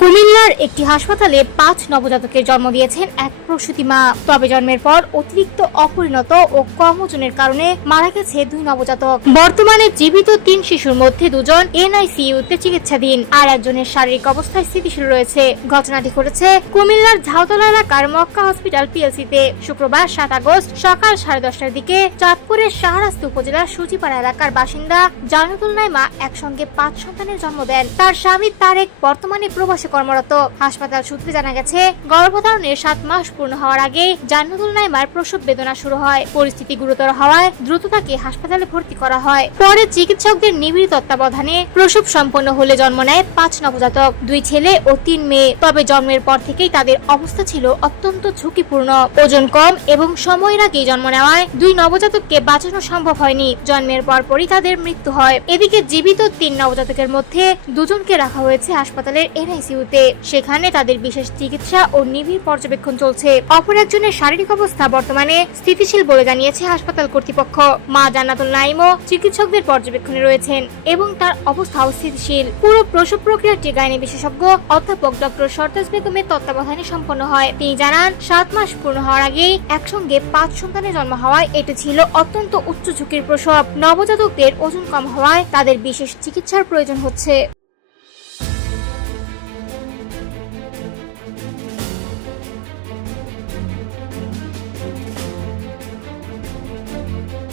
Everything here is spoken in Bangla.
কুমিল্লার একটি হাসপাতালে ৫ নবজাতকের জন্ম দিয়েছেন এক প্রসূতি মা। তবে জন্মের পর অতিরিক্ত অপরিণত ও কম ওজনের কারণে মারা গেছে ২ নবজাতক। বর্তমানে জীবিত ৩ শিশুর মধ্যে ২জন এনআইসিইউতে চিকিৎসাধীন, আর একজনের শারীরিক অবস্থা স্থিতিশীল রয়েছে। ঘটনাটি ঘটেছে কুমিল্লার ঝাউতলা এলাকার মক্কা হসপিটাল পিএলসিতে শুক্রবার ৭ আগস্ট সকাল 10:30টার দিকে। চাঁদপুরের শাহরাস্তি উপজেলার সুচিপাড়া এলাকার বাসিন্দা জান্নাতুল নাইমা একসঙ্গে ৫ সন্তানের জন্ম দেন। তার স্বামী তারেক বর্তমানে প্রবাসে কর্মরত। হাসপাতাল সূত্রে জানা গেছে, গর্ভধারণের ৭ মাস পূর্ণ হওয়ার আগে জান্নাতুল নাইমার প্রসব বেদনা শুরু হয়। পরিস্থিতি গুরুতর হওয়ায় দ্রুত তাকে হাসপাতালে ভর্তি করা হয়। পরে চিকিৎসকদের নিবিড় তত্ত্বাবধানে প্রসব সম্পন্ন হলে জন্ম নেয় ৫ নবজাতক, ২ ছেলে ও ৩ মেয়ে। তবে জন্মের পর থেকেই তাদের অবস্থা ছিল অত্যন্ত ঝুঁকিপূর্ণ। ওজন কম এবং সময়ের আগেই জন্ম নেওয়ায় ২ নবজাতককে বাঁচানো সম্ভব হয়নি। জন্মের পরপরই তাদের মৃত্যু হয়। এদিকে জীবিত ৩ নবজাতকের মধ্যে ২জনকে রাখা হয়েছে হাসপাতালের এনআইসিইউতে। সেখানে তাদের বিশেষ চিকিৎসা ও নিবিড় পর্যবেক্ষণ চলছে। অপর একজনের শারীরিক অবস্থা বর্তমানে স্থিতিশীল বলে জানিয়েছে হাসপাতাল কর্তৃপক্ষ। মা জান্নাতুল নাইমও চিকিৎসকদের পর্যবেক্ষণে রয়েছেন এবং তার অবস্থাও স্থিতিশীল। পুরো প্রসব প্রক্রিয়াটি গাইনি বিশেষজ্ঞ অধ্যাপক ডক্টর সরতাজ বেগমের তত্ত্বাবধানে সম্পন্ন হয়। তিনি জানান, ৭ মাস পূর্ণ হওয়ার আগেই একসঙ্গে ৫ সন্তানের জন্ম হওয়ায় এটি ছিল অত্যন্ত উচ্চ ঝুঁকির প্রসব। নবজাতকদের ওজন কম হওয়ায় তাদের বিশেষ চিকিৎসার প্রয়োজন হচ্ছে।